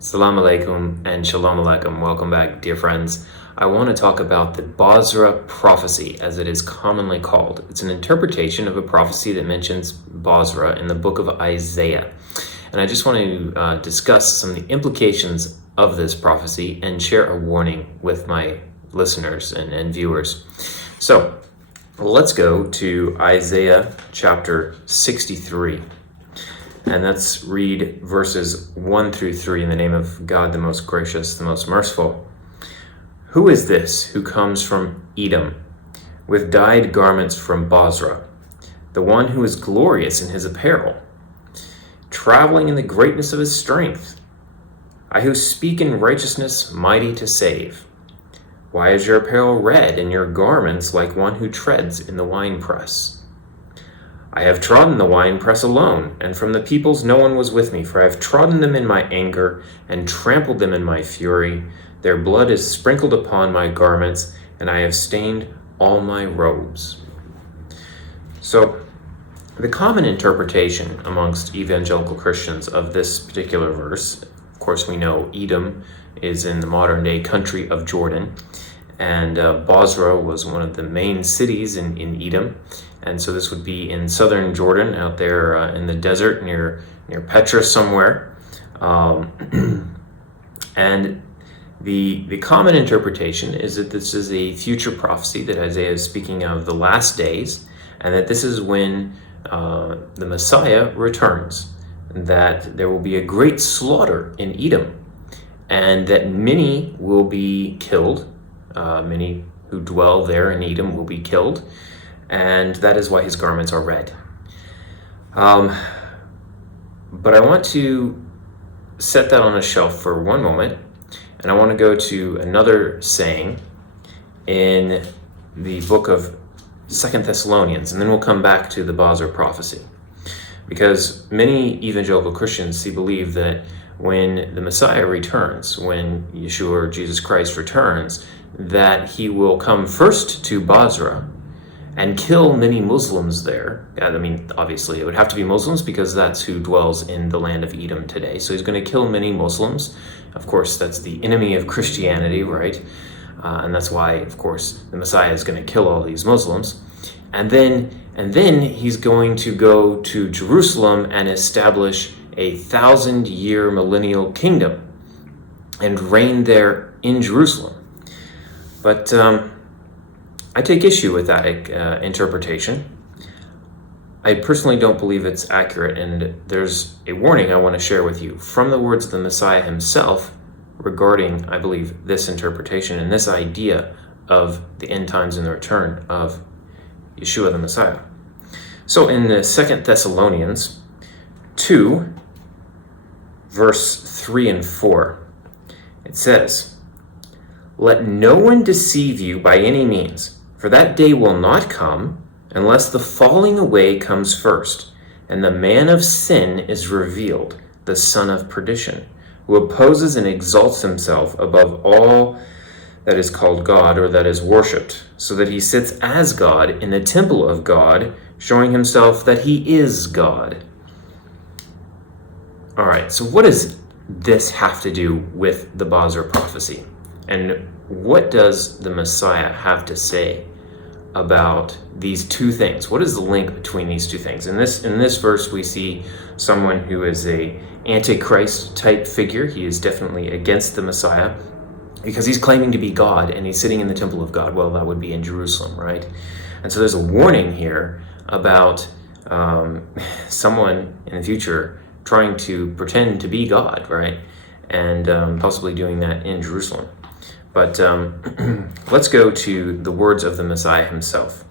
Salam alaikum and shalom alaikum. Welcome back, dear friends. I want to talk about the Bozrah prophecy, as it is commonly called. It's an interpretation of a prophecy that mentions Bozrah in the book of Isaiah. And I just want to discuss some of the implications of this prophecy and share a warning with my listeners and viewers. So let's go to Isaiah chapter 63. And let's read verses 1 through 3 in the name of God, the most gracious, the most merciful. Who is this who comes from Edom, with dyed garments from Bozrah, the one who is glorious in his apparel, traveling in the greatness of his strength? I who speak in righteousness, mighty to save. Why is your apparel red and your garments like one who treads in the winepress? I have trodden the winepress alone, and from the peoples no one was with me, for I have trodden them in my anger and trampled them in my fury. Their blood is sprinkled upon my garments, and I have stained all my robes. So, the common interpretation amongst evangelical Christians of this particular verse, of course we know Edom is in the modern day country of Jordan, and Bozrah was one of the main cities in Edom. And so this would be in southern Jordan, out there in the desert near Petra somewhere. And the common interpretation is that this is a future prophecy, that Isaiah is speaking of the last days, and that this is when the Messiah returns, that there will be a great slaughter in Edom, and that many will be killed, many who dwell there in Edom will be killed, and that is why his garments are red. But I want to set that on a shelf for one moment, and I want to go to another saying in the book of 2 Thessalonians, and then we'll come back to the Bozrah prophecy. Because many evangelical Christians believe that when the Messiah returns, when Yeshua or Jesus Christ returns, that he will come first to Bozrah and kill many Muslims there. I mean, obviously it would have to be Muslims because that's who dwells in the land of Edom today. So he's going to kill many Muslims. Of course, that's the enemy of Christianity, right? And that's why, of course, the Messiah is going to kill all these Muslims. And then he's going to go to Jerusalem and establish a 1,000-year millennial kingdom and reign there in Jerusalem. But I take issue with that interpretation. I personally don't believe it's accurate, and there's a warning I want to share with you from the words of the Messiah himself regarding, I believe, this interpretation and this idea of the end times and the return of Yeshua the Messiah. So in the 2 Thessalonians 2, verse 3 and 4, it says, "Let no one deceive you by any means, for that day will not come unless the falling away comes first, and the man of sin is revealed, the son of perdition, who opposes and exalts himself above all that is called God or that is worshipped, so that he sits as God in the temple of God, showing himself that he is God." All right, so what does this have to do with the Bozrah prophecy? And what does the Messiah have to say about these two things? What is the link between these two things? In this verse, we see someone who is a antichrist type figure. He is definitely against the Messiah because he's claiming to be God and he's sitting in the temple of God. Well, that would be in Jerusalem, right? And so there's a warning here about someone in the future trying to pretend to be God, right? And possibly doing that in Jerusalem. But let's go to the words of the Messiah himself.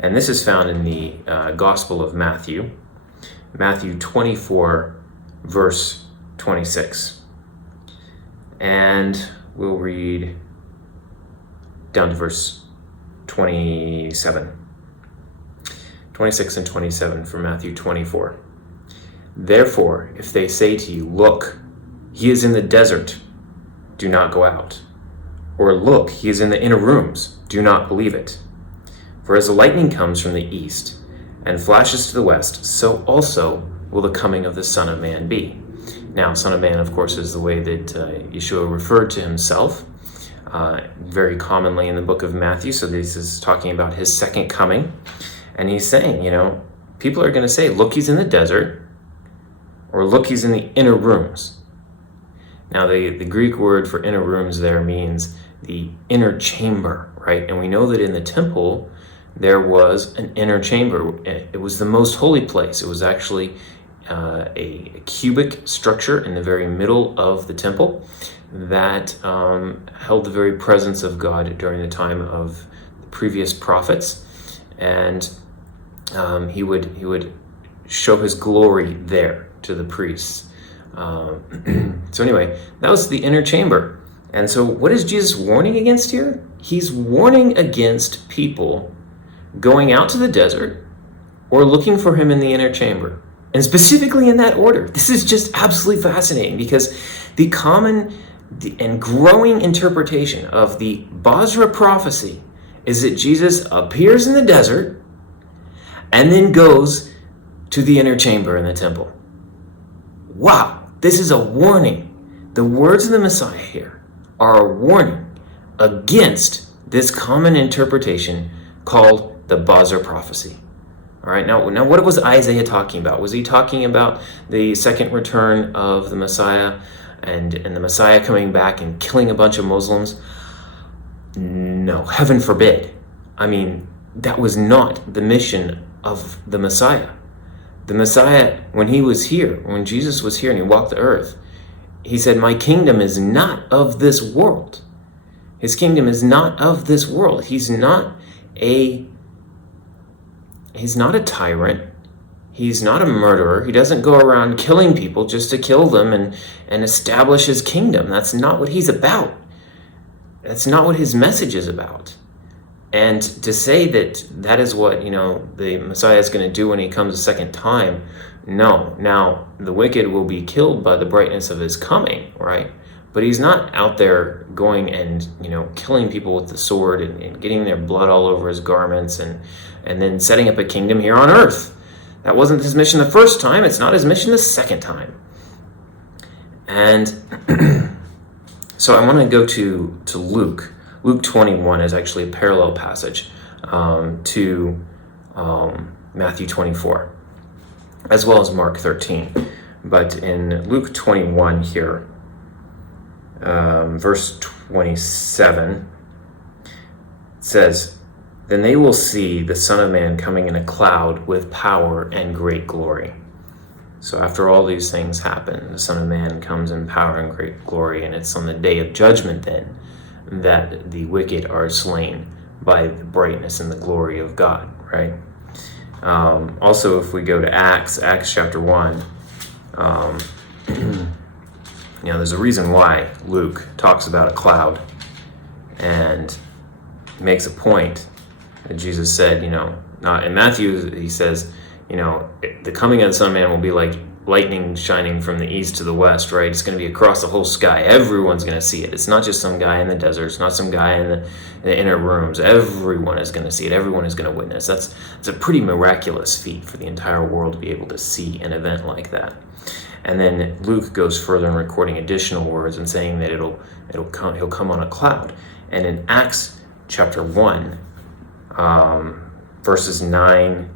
And this is found in the Gospel of Matthew, Matthew 24, verse 26. And we'll read down to verse 27. 26 and 27 from Matthew 24. "Therefore, if they say to you, 'Look, he is in the desert,' do not go out. Or 'Look, he is in the inner rooms,' do not believe it. For as the lightning comes from the east and flashes to the west, so also will the coming of the Son of Man be. Now, Son of Man, of course, is the way that Yeshua referred to himself very commonly in the book of Matthew. So this is talking about his second coming. And he's saying, people are going to say, look, he's in the desert, or look, he's in the inner rooms. Now, the Greek word for inner rooms there means the inner chamber, right? And we know that in the temple, there was an inner chamber. It was the most holy place. It was actually a cubic structure in the very middle of the temple that held the very presence of God during the time of the previous prophets. And he would show his glory there to the priests. So anyway, that was the inner chamber. And so what is Jesus warning against here? He's warning against people going out to the desert or looking for him in the inner chamber. And specifically in that order. This is just absolutely fascinating, because the common and growing interpretation of the Bozrah prophecy is that Jesus appears in the desert and then goes to the inner chamber in the temple. Wow, this is a warning. The words of the Messiah here are a warning against this common interpretation called the Bozrah prophecy. All right, now what was Isaiah talking about? Was he talking about the second return of the Messiah and the Messiah coming back and killing a bunch of Muslims? No, heaven forbid. I mean, that was not the mission of the Messiah. The Messiah, when he was here, when Jesus was here and he walked the earth, he said, my kingdom is not of this world. His kingdom is not of this world. He's not a tyrant. He's not a murderer. He doesn't go around killing people just to kill them and establish his kingdom. That's not what he's about. That's not what his message is about. And to say that that is what, the Messiah is going to do when he comes a second time, no. Now, the wicked will be killed by the brightness of his coming, right? But he's not out there going and, killing people with the sword and getting their blood all over his garments and then setting up a kingdom here on earth. That wasn't his mission the first time. It's not his mission the second time. And so I want to go to Luke. Luke 21 is actually a parallel passage to Matthew 24, as well as Mark 13. But in Luke 21 here, verse 27, it says, then they will see the Son of Man coming in a cloud with power and great glory. So after all these things happen, the Son of Man comes in power and great glory, and it's on the day of judgment then that the wicked are slain by the brightness and the glory of God, right? Also, if we go to Acts chapter 1, there's a reason why Luke talks about a cloud and makes a point that Jesus said, not in Matthew, he says, the coming of the Son of Man will be like lightning shining from the east to the west, right? It's going to be across the whole sky. Everyone's going to see it. It's not just some guy in the desert. It's not some guy in the inner rooms. Everyone is going to see it. Everyone is going to witness. It's a pretty miraculous feat for the entire world to be able to see an event like that. And then Luke goes further in recording additional words and saying that he'll come on a cloud. And in Acts chapter 1, verses 9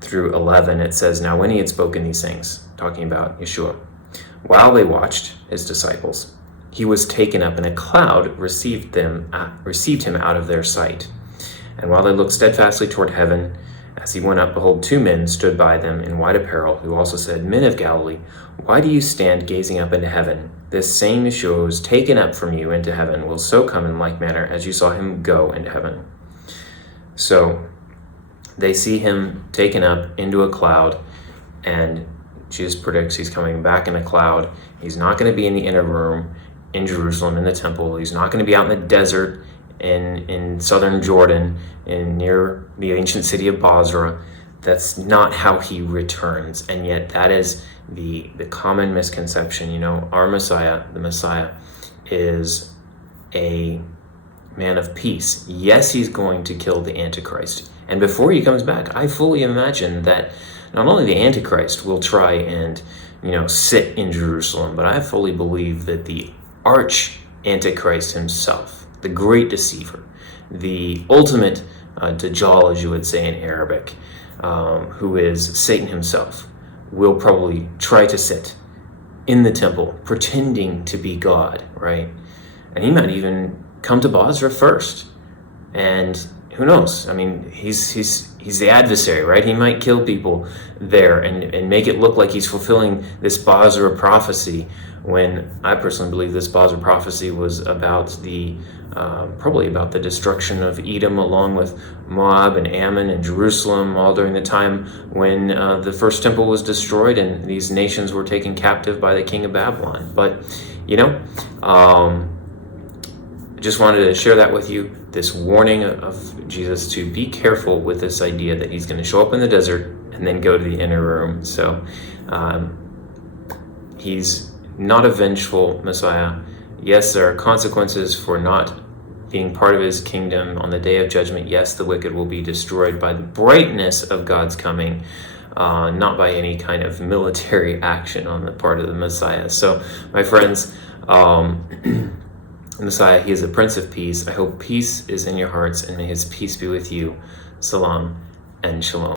through 11, it says, now when he had spoken these things, talking about Yeshua, while they watched his disciples, he was taken up, and a cloud received him out of their sight. And while they looked steadfastly toward heaven, as he went up, behold, two men stood by them in white apparel, who also said, men of Galilee, why do you stand gazing up into heaven? This same Yeshua who was taken up from you into heaven will so come in like manner as you saw him go into heaven. So they see him taken up into a cloud, and Jesus predicts he's coming back in a cloud. He's not going to be in the inner room in Jerusalem, in the temple. He's not going to be out in the desert in southern Jordan, near the ancient city of Bozrah. That's not how he returns, and yet that is the common misconception. Our Messiah, the Messiah, is a man of peace. Yes, he's going to kill the Antichrist. And before he comes back, I fully imagine that not only the Antichrist will try and sit in Jerusalem. But I fully believe that the arch antichrist himself, the great deceiver, the ultimate Dajjal, as you would say in Arabic, who is Satan himself, will probably try to sit in the temple pretending to be God, right? And he might even come to Bozrah first. And who knows? I mean, he's the adversary, right? He might kill people there and make it look like he's fulfilling this Bozrah prophecy, when I personally believe this Bozrah prophecy was about probably about the destruction of Edom, along with Moab and Ammon and Jerusalem, all during the time when the first temple was destroyed and these nations were taken captive by the king of Babylon. But I just wanted to share that with you, this warning of Jesus to be careful with this idea that he's going to show up in the desert and then go to the inner room. So he's not a vengeful Messiah. Yes, there are consequences for not being part of his kingdom on the day of judgment. Yes, the wicked will be destroyed by the brightness of God's coming, not by any kind of military action on the part of the Messiah. So, my friends, Messiah, he is a Prince of Peace. I hope peace is in your hearts, and may his peace be with you. Salam and shalom.